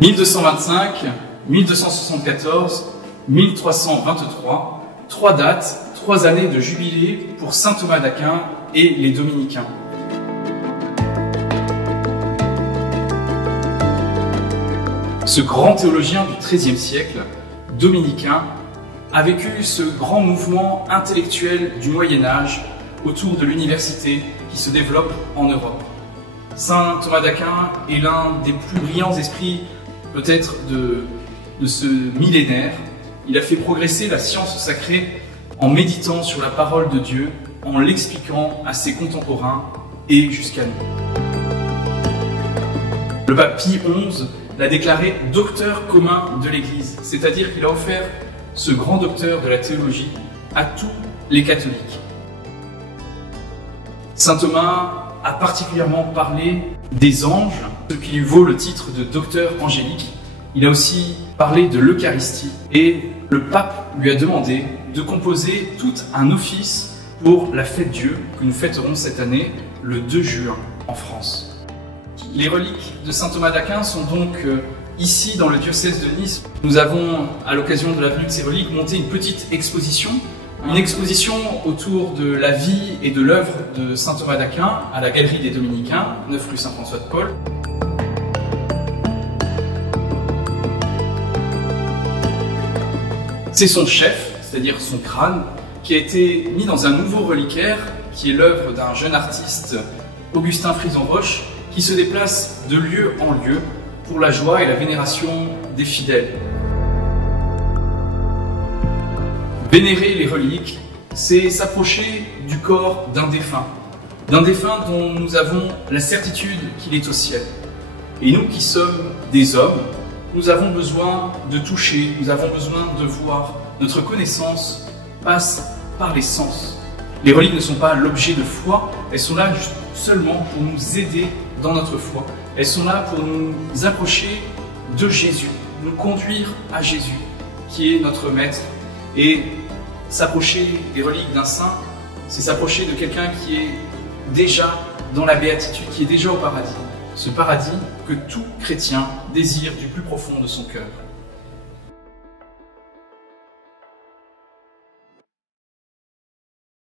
1225, 1274, 1323, 3 dates, 3 années de jubilé pour saint Thomas d'Aquin et les dominicains. Ce grand théologien du XIIIe siècle, dominicain, a vécu ce grand mouvement intellectuel du Moyen-Âge autour de l'université qui se développe en Europe. Saint Thomas d'Aquin est l'un des plus brillants esprits peut-être de ce millénaire. Il a fait progresser la science sacrée en méditant sur la parole de Dieu, en l'expliquant à ses contemporains et jusqu'à nous. Le pape Pie XI l'a déclaré docteur commun de l'Église, c'est-à-dire qu'il a offert ce grand docteur de la théologie à tous les catholiques. Saint Thomas a particulièrement parlé des anges, ce qui lui vaut le titre de docteur angélique. Il a aussi parlé de l'Eucharistie et le pape lui a demandé de composer tout un office pour la fête Dieu que nous fêterons cette année le 2 juin en France. Les reliques de saint Thomas d'Aquin sont donc ici dans le diocèse de Nice. Nous avons, à l'occasion de la venue de ces reliques, monté une petite exposition. Une exposition autour de la vie et de l'œuvre de saint Thomas d'Aquin à la Galerie des Dominicains, 9 rue Saint-François de Paul. C'est son chef, c'est-à-dire son crâne, qui a été mis dans un nouveau reliquaire, qui est l'œuvre d'un jeune artiste, Augustin Frison-Roche, qui se déplace de lieu en lieu pour la joie et la vénération des fidèles. Vénérer les reliques, c'est s'approcher du corps d'un défunt dont nous avons la certitude qu'il est au ciel. Et nous qui sommes des hommes, nous avons besoin de toucher, nous avons besoin de voir. Notre connaissance passe par les sens. Les reliques ne sont pas l'objet de foi, elles sont là seulement pour nous aider dans notre foi. Elles sont là pour nous approcher de Jésus, nous conduire à Jésus, qui est notre maître. Et s'approcher des reliques d'un saint, c'est s'approcher de quelqu'un qui est déjà dans la béatitude, qui est déjà au paradis. Ce paradis que tout chrétien désire du plus profond de son cœur.